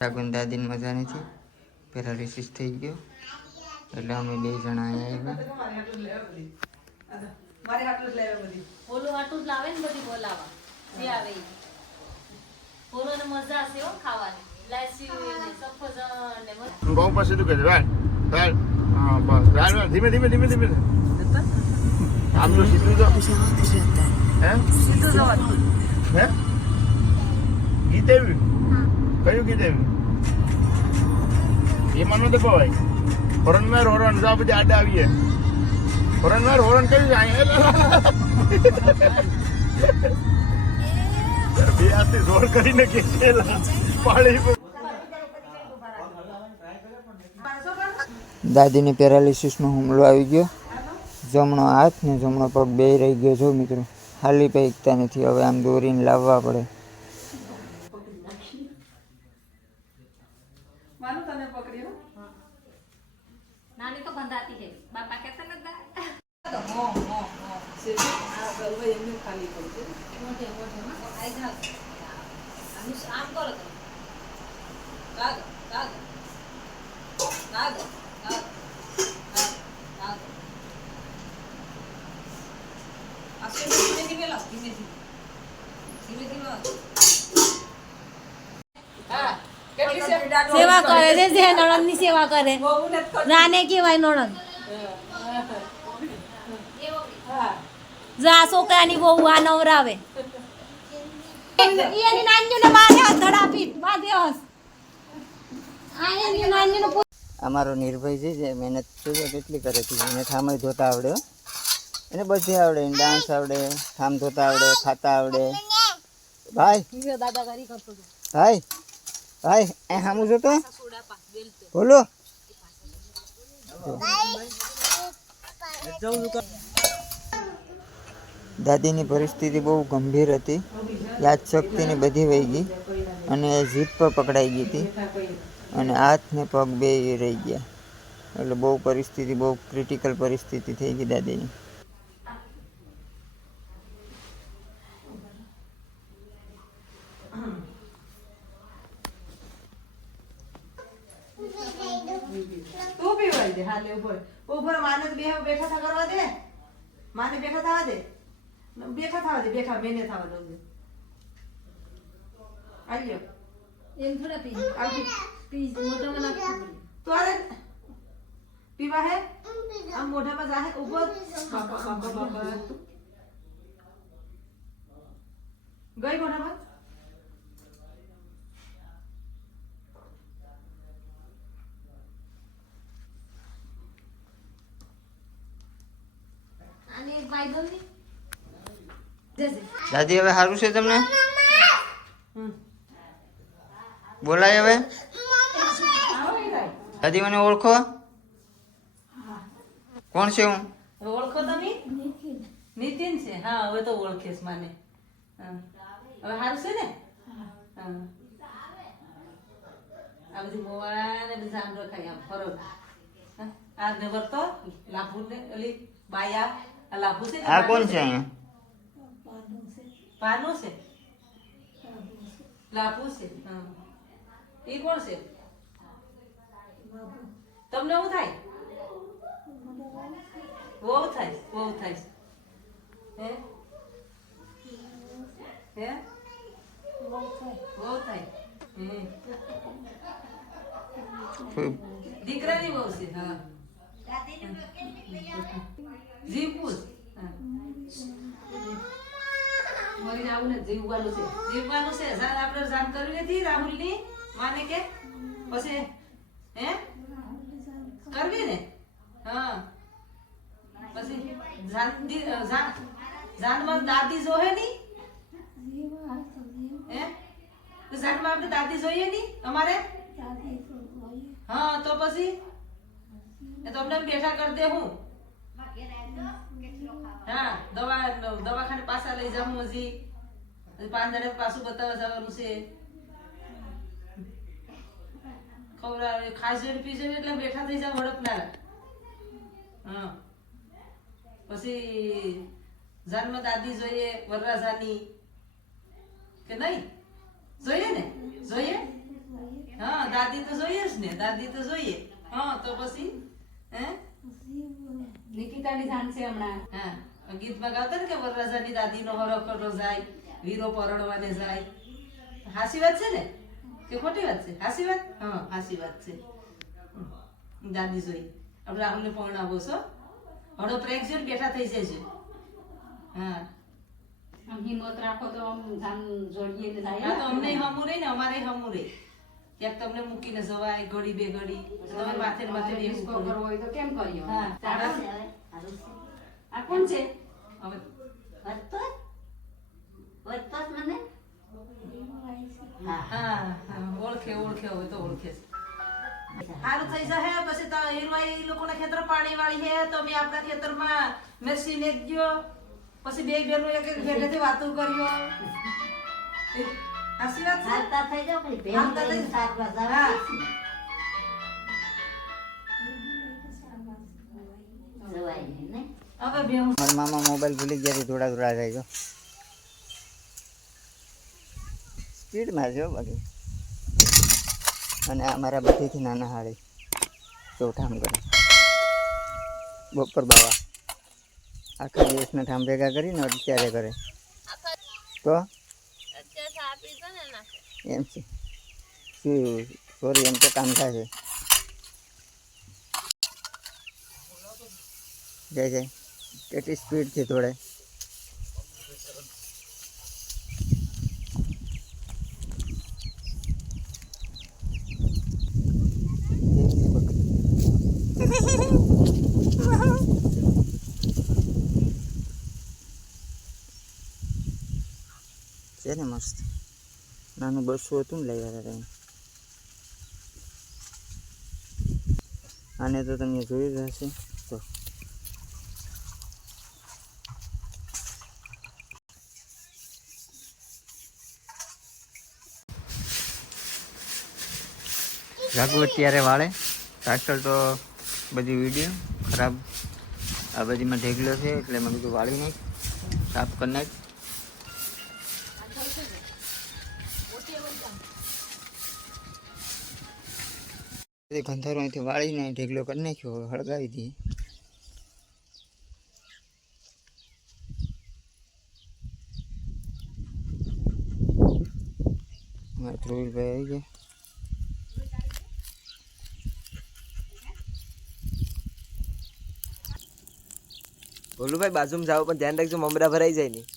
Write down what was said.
કાકુન દાદીને મજા નથી, પેરાલિસિસ થઈ ગયો એટલે અમે બે જણા અહીંયા ઓલું આટલું જ લાવે ને બધી બોલાવા જે આવે ઈ પોરોને મજા છે હો ખાવાની લાસી ને સફરજન ને મસ્ત બહુ પછી તું કહે રાડ રાડ હા બસ રાડ ધીમે ધીમે ધીમે ધીમે આમ તો સીધું તો હે સીધું જવાનું હે ગીત આવ્યું કયું ગીત આવ્યું એમાં ન દબાવાય હોરનવાર હોરન જા બધી આડા આવીએ હોરનવાર હોરન કયું છે બે હાથથી જોર કરીને કે છે પાળી દાદીને પેરાલિસિસનો હુમલો આવી ગયો, જમણો હાથ ને જમણો પગ બે રહી ગયો છો મિત્રો, હાલી પૈકતા નથી, હવે આમ દોરીને લાવવા પડે. નાની તો બંધાતી છે બાપા કહેતા નતા આમ કરો કાગ કાગ કાગ કાગ કાગ આસે ધીમે ધીમે લાવ ધીમે ધીમે ધીમે હા સેવા કરે છે જે નણંદ ની સેવા કરે નાને કેવાય નણંદ જા છોકરાની બહુ આ નવરાવે એની નાન્યુને મારે ધડાપીટ બાંધે હસ આ એની નાન્યુને અમારો નિર્ભય છે જે મહેનત જોઈએ કેટલી કરે છે, એને થામય ધોતા આવડે, એને બધી આવડે, ડાન્સ આવડે, થામ ધોતા આવડે, ખાતા આવડે. ભાઈ દાદાગીરી કરતો ભાઈ ભાઈ એ સામું જોતો બોલો. દાદીની પરિસ્થિતિ બહુ ગંભીર હતી, યાદશક્તિને બધી વહી ગઈ અને જીભ પર પકડાઈ ગઈ હતી અને હાથ ને પગ બે રહી ગયા, એટલે બહુ પરિસ્થિતિ બહુ ક્રિટિકલ પરિસ્થિતિ થઈ ગઈ દાદીની. તું પીવાય દે હાલે ઉપર ઉપર માને બેઠા થા કરવા દે, માને બેઠા થવા દે, બેઠા થવા દે, બેઠા મેને થવા દો આલ્યો એમ થોડા પી આખી પી મોઢામાં નાખો તો અરે પીવા હે આમ મોઢામાં જાહે ઉપર બાપા બાપા બાપા ગઈ મોઢામાં અને ભાઈ દોની દાદી હવે સારું છે તમને? બોલાય હવે દાદી, મને ઓળખો? કોણ છે હું? ઓળખો તમે? નીતિન છે. હા હવે તો ઓળખેસ માને. હવે સારું છે ને? હા આ બધી મોવાળા ને બધી સાંભળો ખાઈ આમ ફરક આ ને વર્તો લાભુ ને ઓલી બાયા આ લાભુ છે. આ કોણ છે અહીંયા? પાનો છે, લાભુ છે. હા એ કોણ છે? તમને શું થાય? વહુ થાય, વહુ થાય. હે હે વહુ થાય. દીકરાની વહુ છે. હા જીવપુર મરી જવું ને જીવવાનું છે, જીવવાનું છે. આપણે જાણ કરવી નથી રાહુલની માને કે પછી હે કરવી ને? હા પછી જાનમાં દાદી જોહે ની હે જાનમાં આપણે દાદી જોઈએ ની અમારે. હા તો પછી તમને બેઠા કરી દે હું. હા દવાખાને પાછા લઈ જાઉં હજી 5 દાડે પાછું બતાવવા જવાનું છે. ખવડાવે ખાજડ પીજડ એટલે બેઠા થઈ જાવ વડપનારા. હા પછી જન્મ દાદી જોઈએ વરરાજાની કે નહીં? જોઈએ ને? જોઈએ હા દાદી તો જોઈએ જ ને, દાદી તો જોઈએ. હા તો પછી હે નિકિતાની જાણ છે હમણાં. હા ગીતમાં ગાવતા ને કે વરરાજાની દાદીનો હરખડો જાય, વીરો પરણવાને જાય. હાસી વાત છે ને કે ખોટી વાત છે? હાસી વાત. હા હાસી વાત છે. દાદી જોઈ આપણે રાહુલને પરણાવો છો, હળો પ્રેગ જોઈને બેઠા થઈ જશે. હા આમ હિંમત રાખો તો આમ જાન જોડીએ ને જાય. હા તો અમને હમું રહી ને, અમારે હમું રહી. ક્યાંક તમને મૂકીને જવાય ઘડી બે ઘડી, તમે માથે ને માથે બેસવું ડિસ્કો પડે. કરવો હોય તો કેમ કર્યો? હા. આ કોણ છે? હવે હા હા ઓળખે ઓળખે, હવે તો ઓળખે છે. સારું થઈ જશે પછી તો હીરવાઈ ઈ લોકોના ખેતર પાણી વાળી હે તો મેં આપણા ખેતરમાં મેસી ને ગયો, પછી બે બેનો એક એક ભેગેથી વાતો કર્યો. હાસી વાત છે. હાલતા થઈ જાઓ પછી ભેગું હાલતા થઈ થઈને જાઓ. શાક વાસણ હા. જવાય નહીં, નહીં? હવે બેહું મારા મામા મોબાઈલ ભૂલી ગયા થોડા થોડા જાય જો સ્પીડમાં છે હો બાકી. અને આ મારા બધીથી નાના હાળી ચોઠામ કરે બપોર બાવા આખા દિવસના ઠામ ભેગા કરીને અત્યારે કરે તો એમ છે શું સોરી એમ તો કામ થાય છે. જય જય કેટલી સ્પીડ છે થોડે. છે ને મસ્ત નાનું બસું હતું ને લઈ આવ્યા હતા. આને તો તમે જોયું જ હશે. તો જાગુ અત્યારે વાળે પાછળ તો બધી વિડીયો ખરાબ આ બધીમાં ઢેગલો છે એટલે મેં કીધું વાળી નાખ સાફ કરી નાખ. ગંધારો અહીંથી વાળીને ઢેગલો કરી નાખ્યો, હળગાવી દઈએ. મારા ધ્રુવીભાઈ આવી ગયા. ભોલુભાઈ બાજુમાં જાઓ પણ ધ્યાન રાખજો મમરા ભરાઈ જાય નહીં.